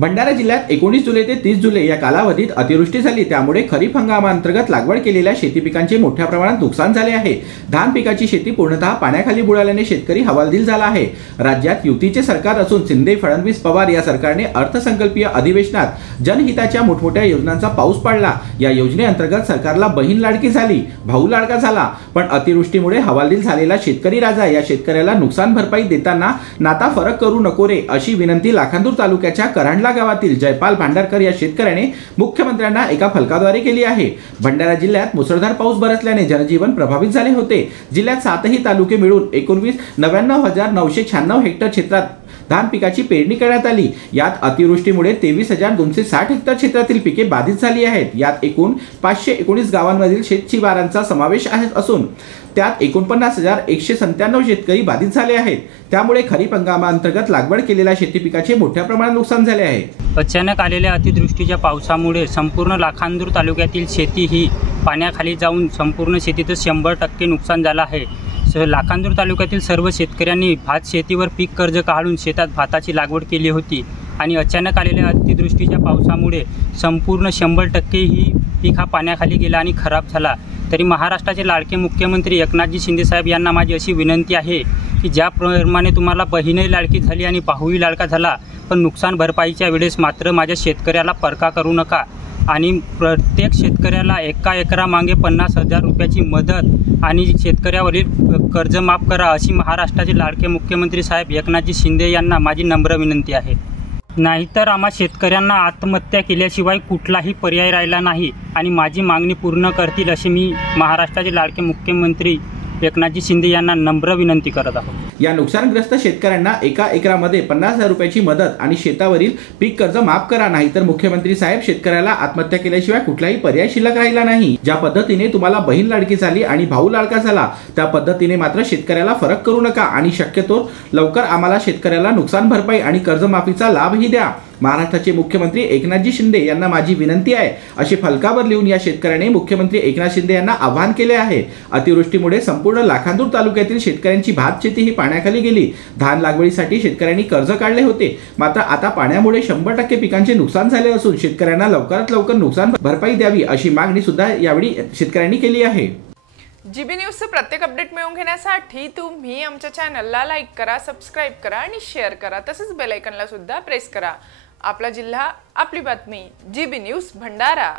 भंडारा जिल्ह्यात 19 जुलै ते 30 जुलै या कालावधीत अतिवृष्टी झाली, त्यामुळे खरीप हंगामाअंतर्गत लागवड केलेल्या शेती पिकांचे मोठ्या प्रमाणात नुकसान झाले आहे। धान पिकाची शेती पूर्णतः पाण्याखाली बुडाल्याने शेतकरी हवालदिल झाला आहे। राज्यात युतीचे सरकार असून शिंदे फडणवीस पवार या सरकारने अर्थसंकल्पीय अधिवेशनात जनहिताच्या मोठमोठ्या योजनांचा पाऊस पाडला। या योजनेअंतर्गत सरकारला बहीण लाडकी झाली, भाऊ लाडका झाला, पण अतिवृष्टीमुळे हवालदिल झालेला शेतकरी राजा या शेतकऱ्याला नुकसान भरपाई देताना नाता फरक करू नको रे अशी विनंती लाखांदूर तालुक्याच्या करांडला गावातील जयपाल भांडारकर या शेतकऱ्याने मुख्यमंत्र्यांना एका फलकाद्वारे केली आहे। भंडारा जिल्ह्यात मुसळधार पाऊस बरसल्याने जनजीवन प्रभावित झाले होते। जिल्ह्यात 7ही तालुके मिळून 99,996 हेक्टर क्षेत्रात धान पिकाची पेरणी करण्यात आली। यात अतिवृष्टीमुळे 23,260 हेक्टर क्षेत्रातील पिके बाधित झाली आहेत। यात एकूण 519 गावांमधील शेतशिवारांचा समावेश असून त्यात 49,197 शेतकरी बाधित झाले आहेत। त्यामुळे खरीप हंगामाअंतर्गत लागवड केलेल्या शेती पिकाचे मोठ्या प्रमाणात नुकसान झाले आहे। अचानक आलेल्या अतिवृष्टीच्या पावसामुळे संपूर्ण लाखांदूर तालुक्यातील शेती ही पाण्याखाली जाऊन संपूर्ण शेतीचं 100% नुकसान झालं आहे। लाखांदूर तालुक्यातील सर्व शेतकऱ्यांनी भात शेतीवर पीक कर्ज काढून शेतात भाताची लागवड केली होती आणि अचानक आलेल्या अतिवृष्टीच्या पावसामुळे संपूर्ण 100% ही पीक हा पाण्याखाली गेला आणि खराब झाला। तरी महाराष्ट्राचे लाडके मुख्यमंत्री एकनाथजी शिंदे साहेब यांना माझी अशी विनंती आहे की ज्याप्रमाणे तुम्हाला बहीणही लाडकी झाली आणि भाऊही लाडका झाला, पण नुकसान भरपाईच्या वेळेस मात्र माझ्या शेतकऱ्याला परका करू नका आणि प्रत्येक शेतकऱ्याला एका एकरामागे 50,000 रुपयाची मदत आणि शेतकऱ्यावरील कर्ज माफ करा अशी महाराष्ट्राचे लाडके मुख्यमंत्री साहेब एकनाथजी शिंदे यांना माझी नम्र विनंती आहे। नाहीतर आम्हा शेतकऱ्यांना आत्महत्या केल्याशिवाय कुठलाही पर्याय राहिला नाही आणि माझी मागणी पूर्ण करतील असे मी महाराष्ट्राचे लाडके मुख्यमंत्री एकनाथजी शिंदे यांना नम्र विनंती करत आहोत। या नुकसानग्रस्त शेतकऱ्यांना एका एकरामध्ये 50,000 रुपयाची मदत आणि शेतावरील पीक कर्ज माफ करा, नाहीतर मुख्यमंत्री साहेब शेतकऱ्याला आत्महत्या केल्याशिवाय कुठलाही पर्याय शिल्लक राहिला नाही। ज्या पद्धतीने तुम्हाला बहीण लाडकी झाली आणि भाऊ लाडका झाला, त्या पद्धतीने मात्र शेतकऱ्याला फरक करू नका आणि शक्यतो लवकर आम्हाला शेतकऱ्याला नुकसान भरपाई आणि कर्जमाफीचा लाभही द्या। महाराष्ट्राचे मुख्यमंत्री एकनाथजी शिंदे यांना माझी विनंती आहे असे फलकावर लिहून या शेतकऱ्याने मुख्यमंत्री एकनाथ शिंदे यांना आवाहन केले आहे। अतिवृष्टीमुळे संपूर्ण लाखांदूर तालुक्यातील शेतकऱ्यांची भात शेती ही पाण्याखाली गेली। धान लागवडीसाठी शेतकऱ्यांनी कर्ज काढले होते, मात्र आता पाण्यामुळे 100% पिकांचे नुकसान झाले असून शेतकऱ्यांना लवकरात लवकर नुकसान भरपाई द्यावी अशी मागणी सुद्धा यावेळी शेतकऱ्यांनी केली आहे। जीबी न्यूजचे प्रत्येक अपडेट मिळवून घेण्यासाठी तुम्ही आमच्या चॅनलला लाईक करा, सबस्क्राइब करा आणि शेअर करा, तसेच बेल आयकॉनला सुद्धा प्रेस करा। आपला जिल्हा, आपली बातमी, जीबी न्यूज भंडारा।